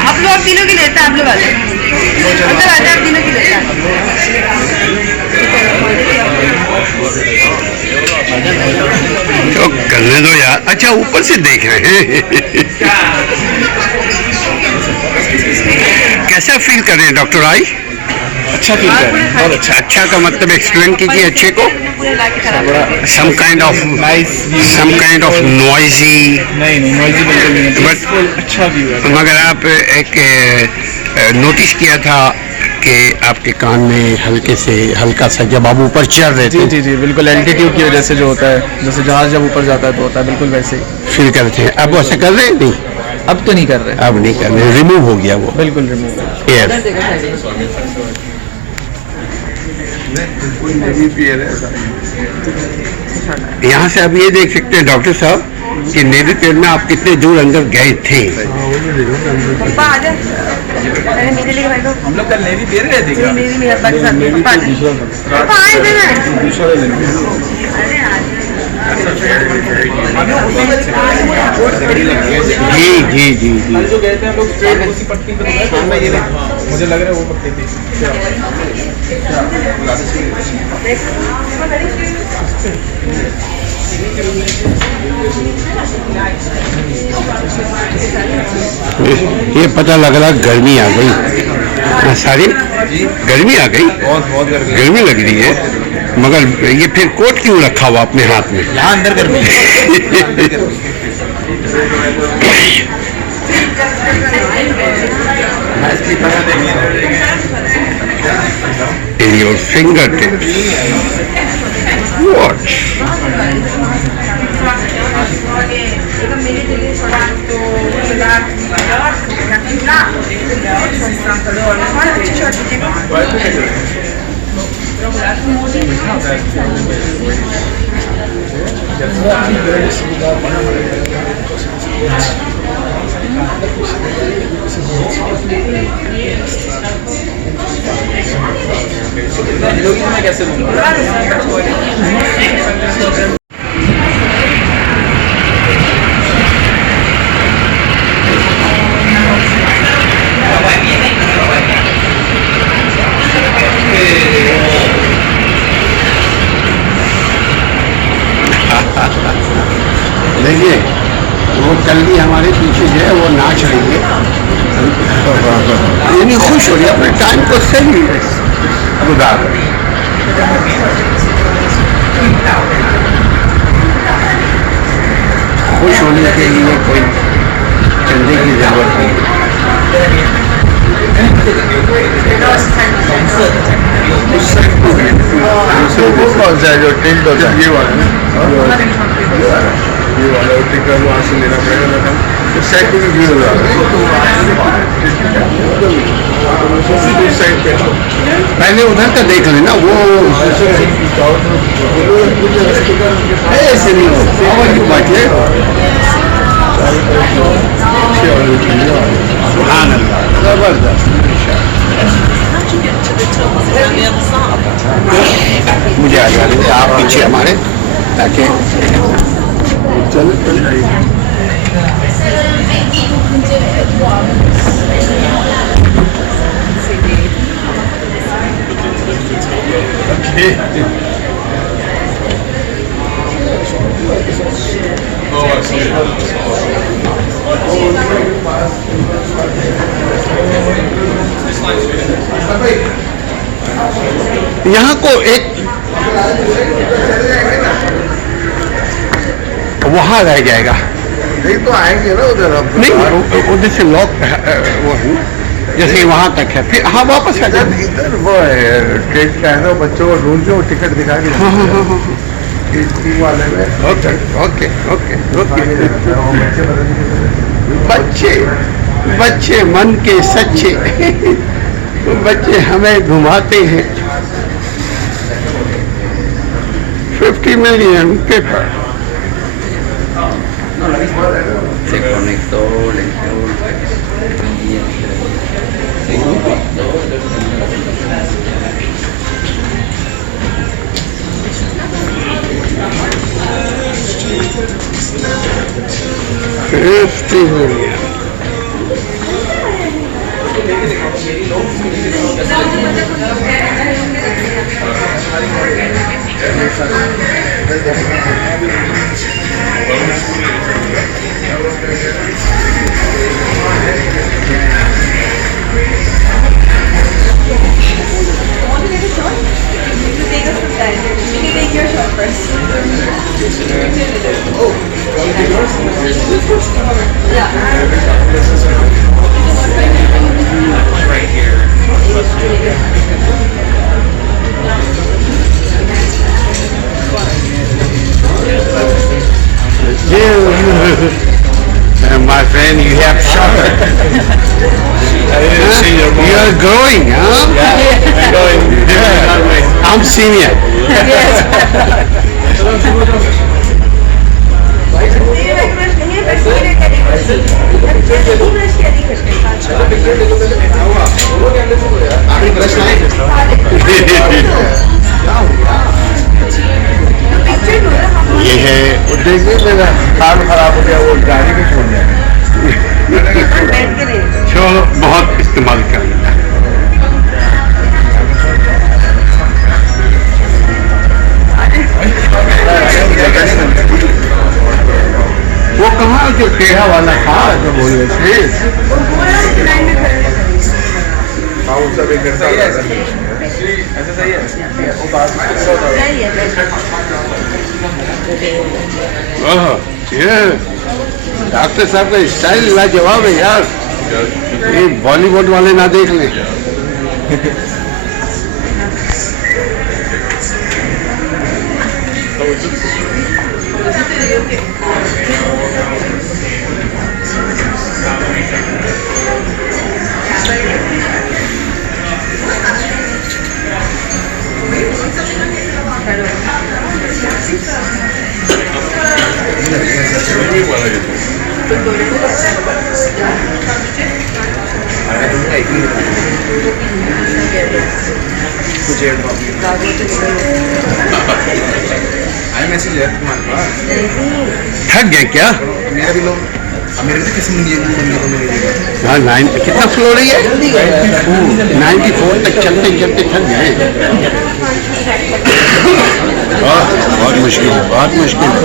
आप लोग तीनों की लेता है, आप लोग आ जाए, आप तीनों की लेता है। तो करने दो यार। अच्छा ऊपर से देख रहे हैं। कैसा फील कर रहे हैं डॉक्टर आई? अच्छा फील कर रहे हैं, बहुत अच्छा। अच्छा का मतलब एक्सप्लेन कीजिए अच्छे को। Some kind of noisy? नहीं नॉइजी बिल्कुल नहीं है, बट अच्छा व्यू है। मगर आप एक नोटिस किया था कि आपके कान में हल्का सा जब आप ऊपर चढ़ रहे थे। जी बिल्कुल, एल्टीट्यूड की वजह से जो होता है, जैसे जहाज जब ऊपर जाता है तो होता है, बिल्कुल वैसे ही फील करते हैं। अब ऐसा कर रहे हैं? नहीं, अब तो नहीं कर रहे। अब नहीं कर रहे, रिमूव हो गया वो, बिल्कुल रिमूव। एयर। यहाँ से आप ये देख सकते हैं डॉक्टर साहब कि नेवी पेड़ में आप कितने दूर अंदर गए थे। हम लोग कल नेवी पेड़ गए थे क्या? जी जो गए थे हम लोग उसी पट्टी पे, मुझे लग रहा है वो पट्टी थी। ये पता लग रहा गर्मी आ गई, सारी गर्मी आ गई, बहुत गर्मी लग रही है। मगर ये फिर कोट क्यों रखा हुआ अपने हाथ में? यहाँ अंदर गर्मी In your fingertips. What? मैं कैसे लूँगा? देखिए वो कल्ली हमारे पीछे जो है वो नाच रही है, यानी खुश हो रही है, अपने टाइम को सही गुजार रही है। खुश होने के लिए कोई चंदे की जरूरत नहीं। कौन सा है जो टिल्ट होता है? ये वाला टिकट वहाँ से लेना पड़ेगा ना, तो साइड पे भी भीड़ हो रहा है। पहले उधर का देख लेना, वो ऐसे नहीं हो बाकी। जबरदस्त, मुझे आ जा रही है आप पीछे हमारे, ताकि चल जाइए। यहाँ को एक वहाँ रह जाएगा, नहीं तो आएंगे ना उधर, अब नहीं उधर से लॉक वो है, जैसे वहाँ तक है, फिर हाँ वापस आ जाए। इधर वो है ट्रेन का है ना, बच्चों को ढूंढ के वो टिकट दिखा के। हाँ। वाले में ओके ओके ओके ओके बच्चे बच्चे बच्चे मन के सच्चे बच्चे हमें घुमाते हैं 50 million people. Se conectó, le dio se conectó. 50 million. And my friend, you have shocker. You are growing, huh? I'm going. I'm senior. ये है देखिए मेरा कार खराब हो गया वो गाड़ी को छोड़ दिया चलो बहुत इस्तेमाल कर लेता है। वो कहाँ जो टेढ़ा वाला था जो बोल रहे थे हाँ वो सब एक घंटा ऐसा सही है वो बात ओह, ये डॉक्टर साहब का स्टाइल लाजवाब है यार। ये बॉलीवुड वाले ना देख लें। मैसेज है तुम्हारे पास थक गए क्या? मेरा भी लोग मेरे से किसी ने हाँ 9 कितना फ्लोर है ये? 94 तक चलते चलते थक गए। बहुत मुश्किल है, बहुत मुश्किल है।